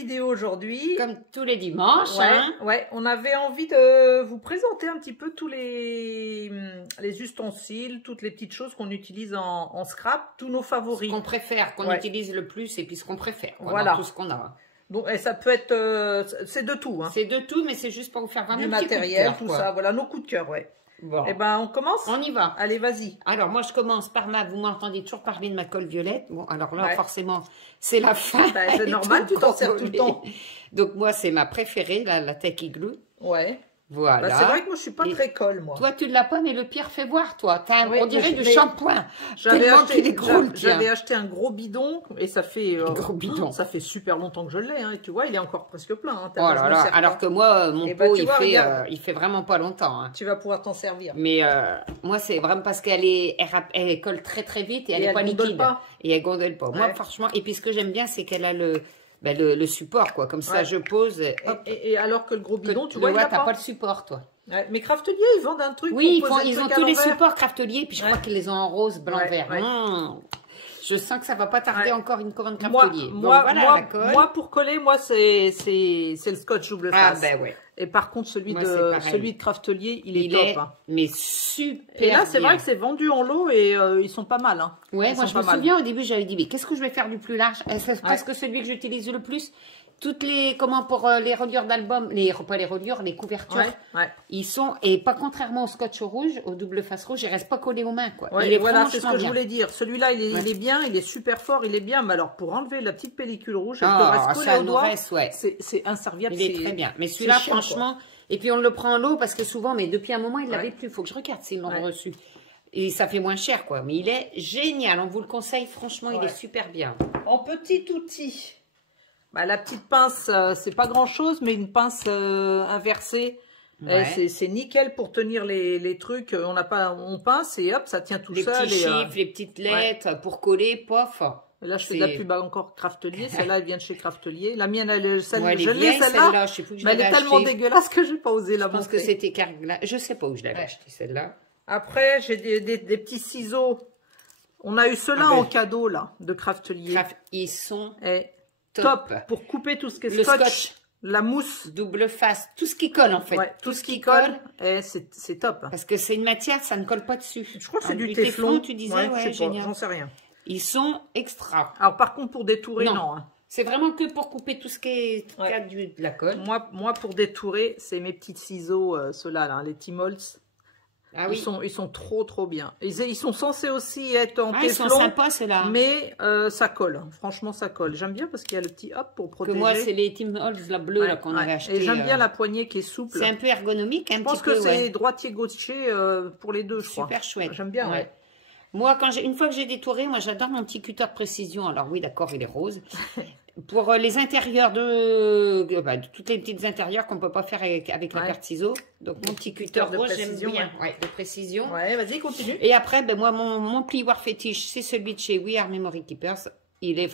vidéo aujourd'hui. Comme tous les dimanches. Ouais, hein. ouais, on avait envie de vous présenter un petit peu tous les ustensiles, toutes les petites choses qu'on utilise en scrap, tous nos favoris. Ce qu'on préfère, qu'on Ouais. utilise le plus et puis ce qu'on préfère. Quoi, Voilà. dans tout ce qu'on a. Donc, et ça peut être, c'est de tout, hein. C'est de tout, mais c'est juste pour vous faire vraiment Du un petit coup de matériel, cœur, tout quoi. ça. Voilà, nos coups de cœur, ouais. Bon. Eh ben, on commence. On y va. Allez, vas-y. Alors, moi, je commence par vous m'entendez toujours parler de ma colle violette. Bon, alors là, Ouais. forcément, c'est la fin. Bah, c'est Et normal, tout tu t'en sers tout le collé. temps. Donc, moi, c'est ma préférée, la Tech Igloo. Ouais. Voilà. Bah, c'est vrai que moi, je suis pas Et très colle, moi. Toi, tu ne l'as pas, mais le pire, fais voir, toi. Oui, on dirait mais du shampoing. J'avais Tellement acheté, qu'il est gros, le tien. j'avais acheté un gros bidon et ça fait gros bidon. ça fait super longtemps que je l'ai, hein, et tu vois, il est encore presque plein, hein, Oh tellement je là me là. sers Alors pas. que moi, mon Eh pot, ben, tu vois, regarde. il fait vraiment pas longtemps. hein. Tu vas pouvoir t'en servir. Mais moi, c'est vraiment parce elle colle très très vite et elle Et n'est pas elle gondole liquide. pas. Et elle gondole pas. Moi, Ouais. franchement, et puis ce que j'aime bien, c'est qu'elle a le support, quoi. Comme ça, Ouais. je pose. Hop, Et alors que le gros bidon, tu vois, il ouais, n'a t'as pas. pas le support, toi. Ouais, mais Craftelier, ils vendent un truc Oui, pour poser le ils ont truc à tous les l'envers. supports crafteliers, puis je crois Ouais. qu'ils les ont en rose, blanc, Ouais, vert. ouais. Je sens que ça va pas tarder Ouais. encore une commande Moi, craftelier. Bon, moi, voilà moi, la colle. moi, pour coller, moi, c'est le scotch double Ah face. ben ouais. Et par contre, celui Moi, c'est pareil. de Craftelier, il est Il top. est, hein. mais super Et là, c'est bien. vrai que c'est vendu en lot et ils sont pas mal. Hein. Ouais, Ils moi sont je me pas mal. souviens au début, j'avais dit, mais qu'est-ce que je vais faire du plus large? C'est presque celui que j'utilise le plus. Toutes les, pour les reliures d'albums, pas les reliures, les couvertures, Ouais, ouais. ils sont, et pas contrairement au scotch rouge, au double face rouge, ils restent pas collés aux mains, quoi. Ouais, il est voilà, c'est ce franchement que je bien. voulais dire. Celui-là, il Ouais. est bien, il est super fort, il est bien. Mais alors, pour enlever la petite pellicule rouge, elle te Ah, reste collée ça au nous doigt. reste, ouais. C'est inserviable. Il est très bien. Mais celui-là, chiant, quoi. franchement, et puis on le prend en lot parce que souvent, mais depuis un moment, il Ouais. l'avait plus. Il faut que je regarde s'ils l'ont Ouais. reçu. Et ça fait moins cher, quoi. Mais il est génial. On vous le conseille. Franchement, il Ouais. est super bien. En petit outil, bah, la petite pince, c'est pas grand-chose, mais une pince inversée, Ouais. c'est nickel pour tenir les trucs. On pince et hop, ça tient tout Les seul. petits chiffres, les petites lettres pour coller, pof. Et là, je fais de la pub encore Craftelier. Celle-là, elle vient de chez Craftelier. La mienne, celle, Ouais, elle est je l'ai, vieille, celle-là. je sais plus où je Mais elle est l'avais tellement achetée. dégueulasse que j'ai pas osé la Je pense que montrer. c'était Carglass. Je sais pas où je l'avais Ouais. acheté, celle-là. Après, j'ai des petits ciseaux. On a eu ceux-là Ah ben. en cadeau, là, de Craftelier. Ils sont Et top. top pour couper tout ce qui est Le scotch. la mousse. Double face. Tout ce qui colle, en fait. Ouais, tout ce qui colle, c'est top. Parce que c'est une matière, ça ne colle pas dessus. Je crois que c'est Ah, du téflon. tu disais, Ouais, ouais, je sais pas, génial. j'en sais rien. Ils sont extra. Alors par contre, pour détourer, Non. non. Hein. C'est vraiment que pour couper tout ce qui est Ouais. de la colle. Moi, pour détourer, c'est mes petits ciseaux, ceux-là, là, les Timols. Ah oui. Ils sont trop bien. Ils sont censés aussi être en Ils sont téflon, sympas, ceux-là. mais ça colle. Franchement, ça colle. J'aime bien parce qu'il y a le petit hop pour Que protéger. moi, c'est les Tim Holtz, la bleue, Ouais, là, qu'on ouais. avait acheté. Et j'aime bien la poignée qui est souple. C'est un peu ergonomique, un Je petit pense peu, que c'est ouais. droitier-gaucher pour les deux, je crois. Super chouette. J'aime bien, ouais. Moi, une fois que j'ai détouré, moi, j'adore mon petit cutter de précision. Alors oui, d'accord, il est rose. Pour les intérieurs de toutes les petites intérieurs qu'on ne peut pas faire avec la Ouais. paire de ciseaux. Donc, mon petit cutter de rose, j'aime précision, bien. Ouais, de précision. Ouais, vas-y, continue. Et après, ben, moi, mon plioir fétiche, c'est celui de chez We Are Memory Keepers. Il est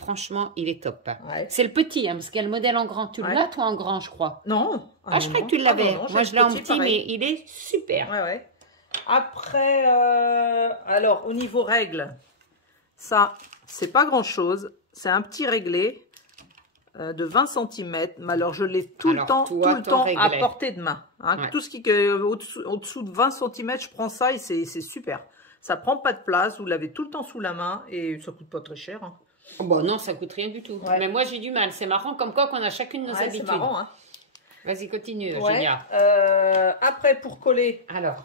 top. Ouais. C'est le petit, hein, parce qu'il y a le modèle en grand. Tu Ouais. l'as, toi, en grand, je crois. Non. Ah, je croyais que tu l'avais. non, Moi, j'ai je l'ai en le petit, pareil. mais il est super. Ouais, ouais. Après, alors, au niveau règles, ça, c'est pas grand-chose. C'est un petit réglé de 20 cm. Mais alors, je l'ai tout le temps à portée de main. Hein. Ouais. Tout ce qui au-dessous de 20 cm, je prends ça et c'est super. Ça prend pas de place. Vous l'avez tout le temps sous la main et ça coûte pas très cher. Hein. Oh, bon, non, ça coûte rien du tout. Ouais. Mais moi, j'ai du mal. C'est marrant, comme quoi qu'on a chacune nos Ouais, habitudes. c'est marrant, hein. Vas-y, continue, Ouais. Génia. Après, pour coller, Alors,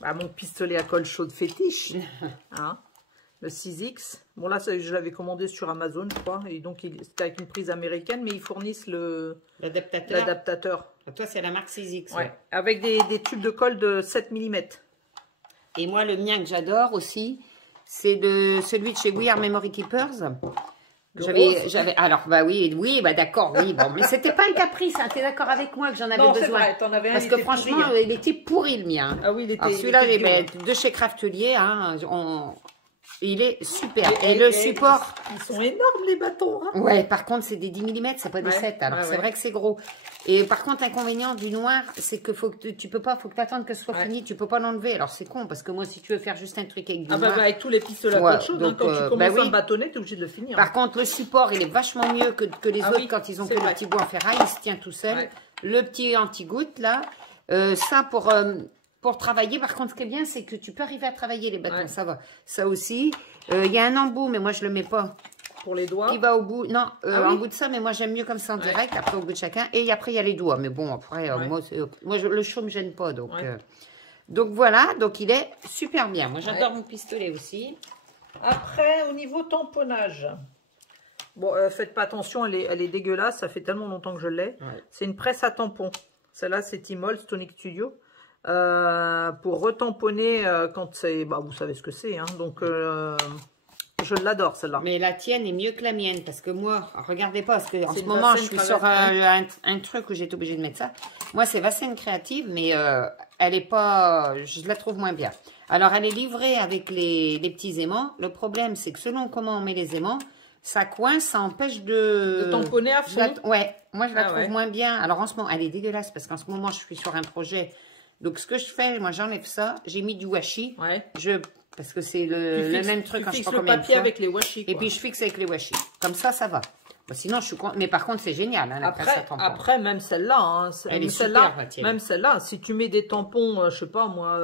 bah, mon pistolet à colle chaude fétiche, hein, le 6X. Bon, là, je l'avais commandé sur Amazon, je crois. Et donc, c'était avec une prise américaine, mais ils fournissent l'adaptateur. l'adaptateur. Toi, c'est la marque 6X. Ouais. Avec des tubes de colle de 7 mm. Et moi, le mien que j'adore aussi, c'est celui de chez We Are Memory Keepers. Alors, bah oui, bah d'accord, oui, bon, mais c'était pas un caprice, hein, t'es d'accord avec moi que j'en avais Non, besoin. c'est vrai, t'en avais un, parce il que était franchement, pourri, hein. il était pourri le mien. Ah oui, il était. Alors celui-là, il était de chez Craftelier, hein, Il est super. Et le support... Ils sont énormes, les bâtons. Hein. Ouais, par contre, c'est des 10 mm, c'est pas des 7. Alors, c'est vrai que c'est gros. Et par contre, l'inconvénient du noir, c'est que faut que tu peux pas, faut que tu attendes que ce soit fini. Tu peux pas l'enlever. Alors, c'est con, parce que moi, si tu veux faire juste un truc avec du noir... avec tous les pistolets à chaude, hein, quand tu commences à bâtonner, tu es obligé de le finir. Par contre, le support, il est vachement mieux que les autres quand ils ont que le petit bois en ferraille. Il se tient tout seul. Le petit anti-goutte, là, ça, pour travailler, par contre, ce qui est bien, c'est que tu peux arriver à travailler les bâtons, ça va. Ça aussi. Il y a un embout, mais moi, je le mets pas. Pour les doigts. Qui va au bout. Non, en bout de ça, mais moi, j'aime mieux comme ça en direct, après au bout de chacun. Et après, il y a les doigts. Mais bon, après, moi, le chaud me gêne pas. Donc voilà, donc il est super bien. Moi, j'adore mon pistolet aussi. Après, au niveau tamponnage. Bon, faites pas attention, elle est dégueulasse. Ça fait tellement longtemps que je l'ai. C'est une presse à tampons. Celle-là, c'est Tymol Stonic Studio. Pour retamponner quand c'est... Bah, vous savez ce que c'est. Hein, donc, je l'adore, celle-là. Mais la tienne est mieux que la mienne. Parce que moi, regardez pas. Parce qu'en ce moment, je suis sur un truc où j'ai été obligée de mettre ça. Moi, c'est Vaseline Créative. Mais elle est pas... Je la trouve moins bien. Alors, elle est livrée avec les petits aimants. Le problème, c'est que selon comment on met les aimants, ça coince, ça empêche de tamponner à fond. Ouais, moi je la trouve moins bien. Alors en ce moment, elle est dégueulasse parce qu'en ce moment, je suis sur un projet. Donc ce que je fais, moi j'enlève ça, j'ai mis du washi. Parce que c'est le même truc. Tu fixes le papier avec les washi. Et puis je fixe avec les washi. Comme ça va. Bah, sinon, je suis mais par contre, c'est génial. Hein, après, même celle-là, hein, elle est super, même celle-là, si tu mets des tampons, je sais pas moi,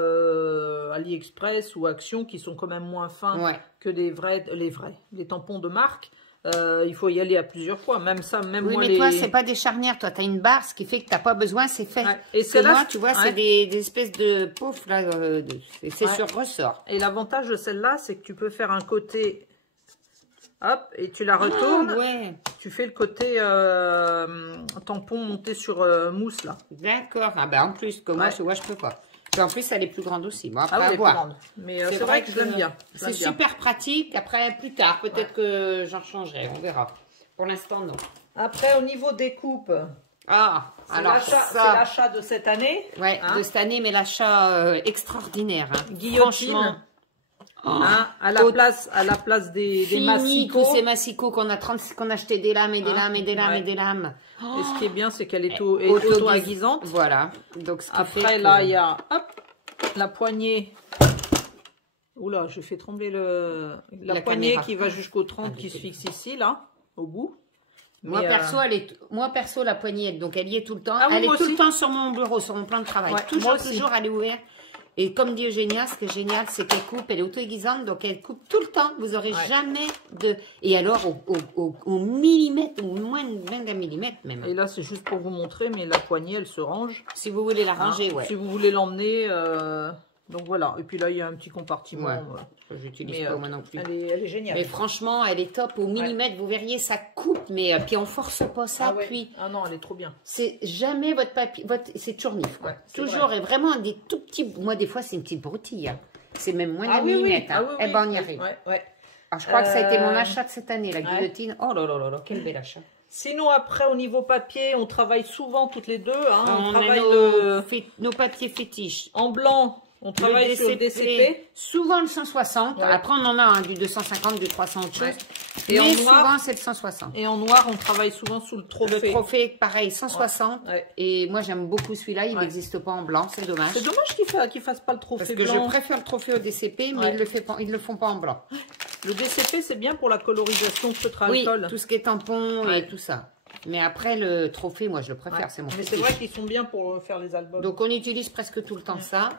AliExpress ou Action, qui sont quand même moins fins que les tampons de marque, il faut y aller à plusieurs fois. Même ça, même moi, mais toi, c'est pas des charnières. Toi, tu as une barre, ce qui fait que tu n'as pas besoin, c'est fait. Et celle-là, tu vois, c'est des espèces de poufs là, c'est sur ressort. Et l'avantage de celle-là, c'est que tu peux faire un côté. Hop, et tu la retournes. Tu fais le côté tampon monté sur mousse là. D'accord. Ah ben en plus que moi, je peux pas. Et en plus, elle est plus grande aussi. Bon, après, elle est plus grande. Mais c'est vrai que je l'aime bien. C'est super pratique. Après, plus tard, peut-être que j'en changerai. On verra. Pour l'instant, non. Après, au niveau des coupes. Alors c'est l'achat de cette année. Ouais, de cette année, mais l'achat extraordinaire. Hein. Guillotine. À la place des massicots. Tous ces massicots qu'on a acheté des lames et des lames et des lames et des lames. Et ce qui est bien, c'est qu'elle est auto-aiguisante. Voilà. Donc, après, là, il y a la poignée. Oula, je fais trembler la poignée caméra. Qui va jusqu'au 30 qui se fixe ici, là, au bout. Moi, perso, la poignée, donc elle y est tout le temps. Elle est tout le temps sur mon bureau, sur mon plan de travail. Toujours, elle est ouverte. Et comme dit Eugénia, ce qui est génial, c'est qu'elle coupe, elle est auto-aiguisante, donc elle coupe tout le temps. Vous n'aurez jamais de... Et alors, au millimètre, ou moins de 20 millimètres même. Et là, c'est juste pour vous montrer, mais la poignée, elle se range. Si vous voulez la ranger, Si vous voulez l'emmener... Donc voilà, et puis là il y a un petit compartiment. J'utilise pas moi non plus. Elle est géniale. Mais franchement, elle est top au millimètre. Vous verriez, ça coupe, mais puis on force pas ça. Ah non, elle est trop bien. C'est jamais votre papier, c'est toujours nif. Toujours, et vraiment des tout petits. Moi, des fois, c'est une petite broutille. Hein. C'est même moins d'un millimètre. Eh ben, on y arrive. Alors, je crois que ça a été mon achat de cette année, la guillotine. Oh là là là là, quel bel achat. Sinon, après, au niveau papier, on travaille souvent toutes les deux. Hein. On travaille nos papiers fétiches. En blanc. On travaille sur le DCP. Souvent le 160. Après, on en a du 250, du 300, autre chose. Et mais souvent, c'est le 160. Et en noir, on travaille souvent sous le trophée. Le trophée, pareil, 160. Et moi, j'aime beaucoup celui-là. Il n'existe pas en blanc. C'est dommage. C'est dommage qu'il ne fasse pas le trophée blanc. Parce que je préfère le trophée au DCP, mais ils ne le font pas en blanc. Le DCP, c'est bien pour la colorisation feutre à alcool. Oui, tout ce qui est tampon et tout ça. Mais après, le trophée, moi, je le préfère. C'est mon Mais c'est vrai qu'ils sont bien pour faire les albums. Donc, on utilise presque tout le temps ça.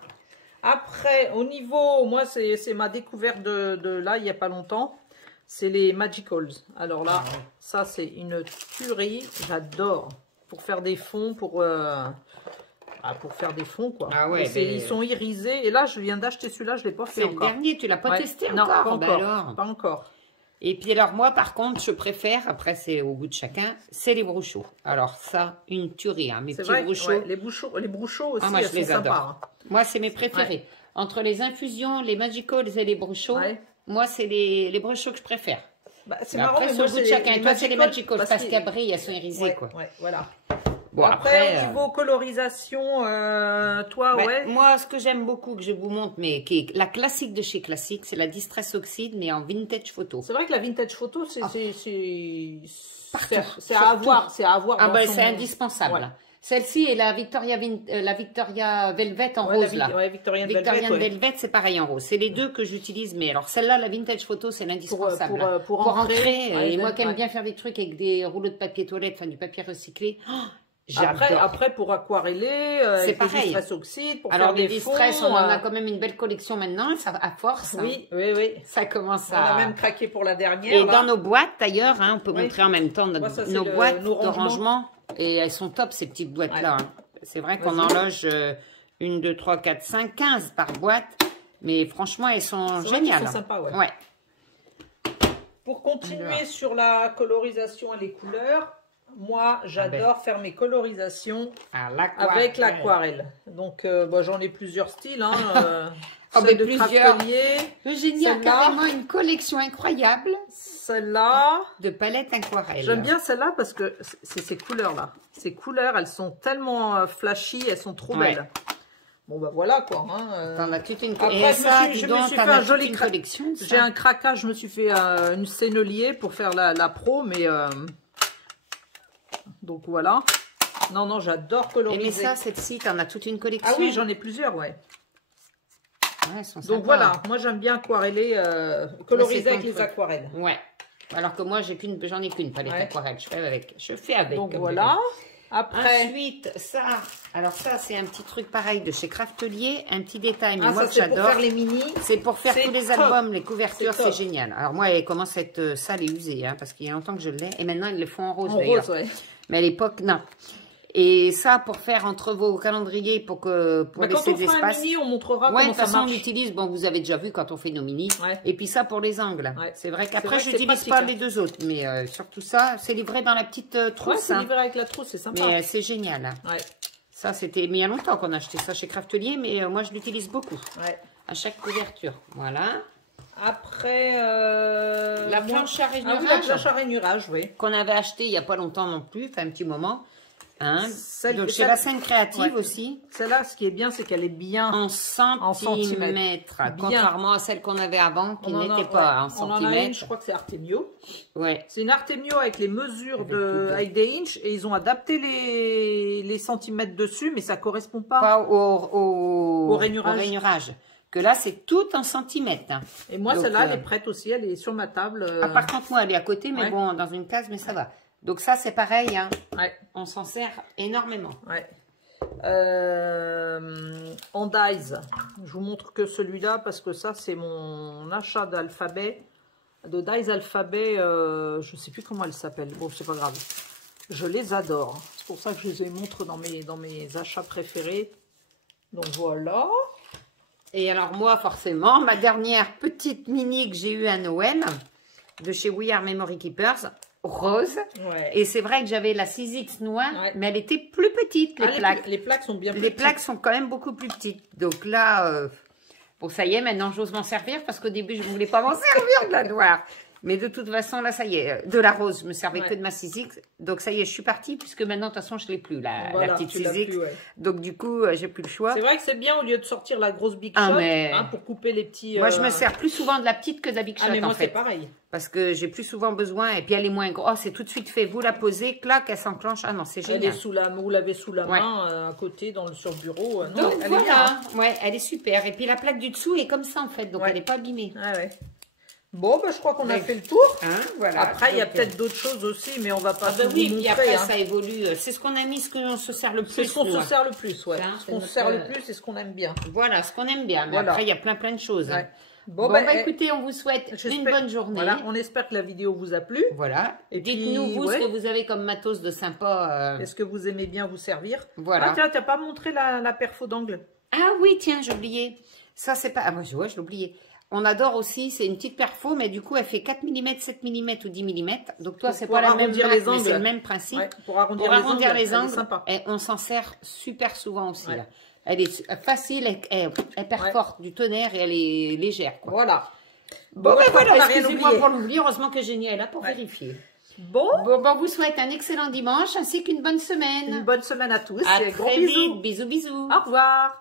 Après, au niveau, moi, c'est ma découverte de là, il n'y a pas longtemps. C'est les Magicals. Alors là, ça, c'est une tuerie. J'adore. Pour faire des fonds, pour faire des fonds, quoi. Ils sont irisés. Et là, je viens d'acheter celui-là, je ne l'ai pas fait encore. C'est le dernier, tu ne l'as pas testé encore? Non, pas encore. Pas encore. Et puis alors moi par contre je préfère, après c'est au goût de chacun, c'est les Bruchot. Alors ça, une tuerie, hein, mes petits Bruchot. Les Bruchot aussi, moi, je les adore. Sympas, hein. Moi c'est mes préférés. Entre les infusions, les Magicals et les Bruchot, moi c'est les Bruchot que je préfère. C'est marrant, mais c'est au goût de chacun. Toi c'est les Magicals parce qu'elles brillent, elles sont irisées quoi. Voilà. Bon, après au niveau colorisation, toi, ouais. Moi, ce que j'aime beaucoup, que je vous montre, mais qui est la classique de chez Classique, c'est la Distress Oxide, mais en vintage photo. C'est vrai que la vintage photo, c'est à avoir. C'est indispensable. Ouais. Celle-ci est la Victoria Velvet en rose, là. Victorian Velvet, c'est pareil en rose. C'est les deux que j'utilise, mais alors celle-là, la vintage photo, c'est l'indispensable. Pour ancrer. Ouais, et moi qui aime bien faire des trucs avec des rouleaux de papier toilette, enfin du papier recyclé, après, pour aquareller, c'est pareil. Les distress oxyde, pour alors faire les des distress, fonds, on en a quand même une belle collection maintenant, ça, à force. Oui. Ça commence On à... a même craqué pour la dernière. Et là. dans nos boîtes, d'ailleurs, on peut montrer en même temps nos boîtes de rangement. Et elles sont top, ces petites boîtes-là. Ouais. C'est vrai qu'on en loge 1, 2, 3, 4, 5, 15 par boîte. Mais franchement, elles sont géniales. Elles sont sympas, ouais. Pour continuer sur la colorisation et les couleurs, moi, j'adore faire mes colorisations avec l'aquarelle. Donc, j'en ai plusieurs styles. Plusieurs. Eugénie a carrément une collection incroyable. Celle-là. De palettes aquarelles. J'aime bien celle-là parce que c'est ces couleurs-là. Ces couleurs, elles sont tellement flashy, elles sont trop belles. Bon, voilà quoi. T'en as toute une collection. Après, je me suis fait un joli collection. J'ai un craquage, je me suis fait une sennelier pour faire la pro, mais... Donc voilà. Non, j'adore coloriser. Et mais ça, celle-ci, t'en as toute une collection. Ah oui, j'en ai plusieurs, ouais. Elles sont donc voilà, moi j'aime bien aquareller, coloriser avec les aquarelles. Ouais. Alors que moi, j'en ai qu'une palette aquarelle. Je fais avec. Donc voilà. Après. Ensuite, ça. Alors ça, c'est un petit truc pareil de chez Craftelier, un petit détail. Mais moi, ça, j'adore. C'est pour faire les mini. C'est pour faire tous les albums, les couvertures, c'est génial. Alors moi, elle commence à être sale et usée, parce qu'il y a longtemps que je l'ai. Et maintenant, ils le font en rose d'ailleurs. En rose, ouais. Mais à l'époque, non. Et ça, pour faire entre vos calendriers, pour laisser des espaces. Quand on fera un mini, on montrera comment ça marche. De toute façon, on l'utilise. Bon, vous avez déjà vu quand on fait nos mini. Ouais. Et puis ça, pour les angles. Ouais. C'est vrai qu'après, je n'utilise pas les deux autres. Mais surtout ça, c'est livré dans la petite trousse. Ouais, c'est livré avec la trousse, c'est sympa. Mais c'est génial. Ouais. Ça, c'était... Mais il y a longtemps qu'on a acheté ça chez Craftelier. Mais moi, je l'utilise beaucoup. Ouais. À chaque couverture. Voilà. Après, la planche à rainurage. la planche à rainurage, oui. Qu'on avait acheté il n'y a pas longtemps non plus, enfin un petit moment. Donc chez la scène créative aussi. Celle-là, ce qui est bien, c'est qu'elle est bien en centimètres. Contrairement à celle qu'on avait avant, qui n'était pas en centimètres. On en a une, je crois que c'est Artemio. Ouais. C'est une Artemio avec les mesures avec des inches, et ils ont adapté les centimètres dessus, mais ça ne correspond pas au rainurage. Que là, c'est tout en centimètres. Et moi, celle-là, elle est prête aussi. Elle est sur ma table. Par contre, moi, elle est à côté, mais bon, dans une case, mais ça va. Donc ça, c'est pareil. On s'en sert énormément. En dies, je vous montre que celui-là, parce que ça, c'est mon achat d'alphabet. De dies alphabet, je ne sais plus comment elle s'appelle. Bon, c'est pas grave. Je les adore. C'est pour ça que je les montre dans mes achats préférés. Donc voilà. Et alors moi, forcément, ma dernière petite mini que j'ai eue à Noël, de chez We Are Memory Keepers, rose. Et c'est vrai que j'avais la 6X noire, mais elle était plus petite, les plaques. Les plaques sont bien plus petites. Les plaques sont quand même beaucoup plus petites. Donc là, bon, ça y est, maintenant j'ose m'en servir, parce qu'au début, je ne voulais pas m'en servir de la noire. Mais de toute façon, là, ça y est, de la rose, je me servais que de ma 6X. Donc ça y est, je suis partie, puisque maintenant, de toute façon, je ne l'ai plus, la petite 6X. Donc du coup, j'ai plus le choix. C'est vrai que c'est bien, au lieu de sortir la grosse Big Shot, pour couper les petits... Moi, je me sers plus souvent de la petite que de la Big Shot, mais moi, en fait. c'est pareil. Parce que j'ai plus souvent besoin, et puis elle est moins grosse. Oh, c'est tout de suite fait, vous la posez, clac, elle s'enclenche. Ah non, c'est génial. Elle est vous l'avez sous la main, à côté, sur le bureau. Non, donc elle voilà, est bien, ouais, elle est super. Et puis la plaque du dessous est comme ça, en fait, donc elle n'est pas abîmée. Bon, je crois qu'on a fait le tour. Voilà. Après, il y a peut-être d'autres choses aussi, mais on va pas vous oui, montrer. Puis après, ça évolue. C'est ce qu'on a mis, ce qu'on se sert le plus. C'est ce qu'on se sert le plus, ce qu'on se sert le plus et ce qu'on aime bien. Voilà, ce qu'on aime bien. Mais après, il y a plein de choses. Bon, écoutez, on vous souhaite une bonne journée. Voilà, on espère que la vidéo vous a plu. Voilà. Dites-nous, vous, ce que vous avez comme matos de sympa. Est-ce que vous aimez bien vous servir? Voilà. Ah, tiens, t'as pas montré la perfo d'angle? Ah oui, tiens, j'ai oublié. Ça, c'est pas... Ah, moi, je l'ai oublié. On adore aussi, c'est une petite perfo, mais du coup, elle fait 4 mm, 7 mm ou 10 mm. Donc, toi, c'est pas la même marque, mais c'est le même principe. Pour arrondir les angles, et on s'en sert super souvent aussi. Là. Elle est facile, elle perforte du tonnerre et elle est légère. Quoi. Voilà. Bon, ben voilà, excusez-moi pour l'oublier. Heureusement que Génie est là pour vérifier. Bon, Bon, on vous souhaite un excellent dimanche ainsi qu'une bonne semaine. une bonne semaine à tous. À Et gros très bisous. vite. Bisous, bisous. Au revoir.